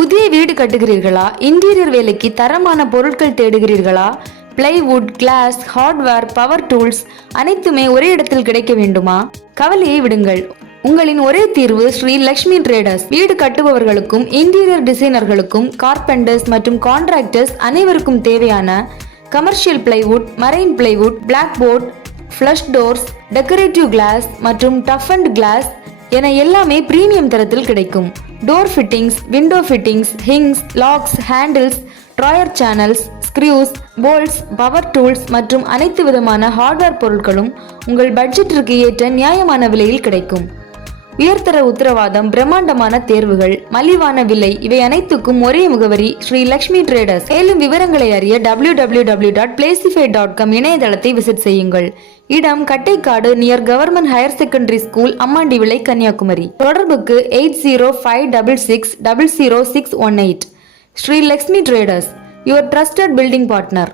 புதிய வீடு கட்டுகிறீர்களா? இன்டீரியர் வேலைக்கு தரமான பொருட்கள் தேடுகிறீர்களா? Plywood, glass, hardware, power tools அனைத்துமே ஒரே இடத்தில் கிடைக்க வேண்டுமா? கவலையை விடுங்கள். உங்களின் ஒரே தீர்வு ஸ்ரீ லக்ஷ்மி ட்ரேடர்ஸ். வீடு கட்டுபவர்களுக்கும் இன்டீரியர் டிசைனர்களுக்கும் கார்பெண்டர்ஸ் மற்றும் கான்ட்ராக்டர்ஸ் அனைவருக்கும் தேவையான commercial plywood, marine plywood, block board, flush doors, decorative glass மற்றும் டஃப் அண்ட் கிளாஸ் என எல்லாமே பிரீமியம் தரத்தில் கிடைக்கும். Door fittings, window fittings, hinges, locks, handles, drawer channels, screws, bolts, power tools மற்றும் அனைத்து விதமான ஹார்ட்வேர் பொருட்களும் உங்கள் பட்ஜெட்டிற்கு ஏற்ற நியாயமான விலையில் கிடைக்கும். உயர்தர உத்தரவாதம், பிரம்மாண்டமான தேர்வுகள், மலிவான விலை இவை அனைத்துக்கும் ஒரே முகவரி ஸ்ரீ லக்ஷ்மி ட்ரேடர்ஸ். மேலும் விவரங்களை அறிய www.placify.com இணையதளத்தை விசிட் செய்யுங்கள். இடம் Kattaikadu near government higher secondary school, Ammandivilai, Kanyakumari. தொடர்புக்கு 8056600618. Sri Lakshmi traders, your trusted building partner.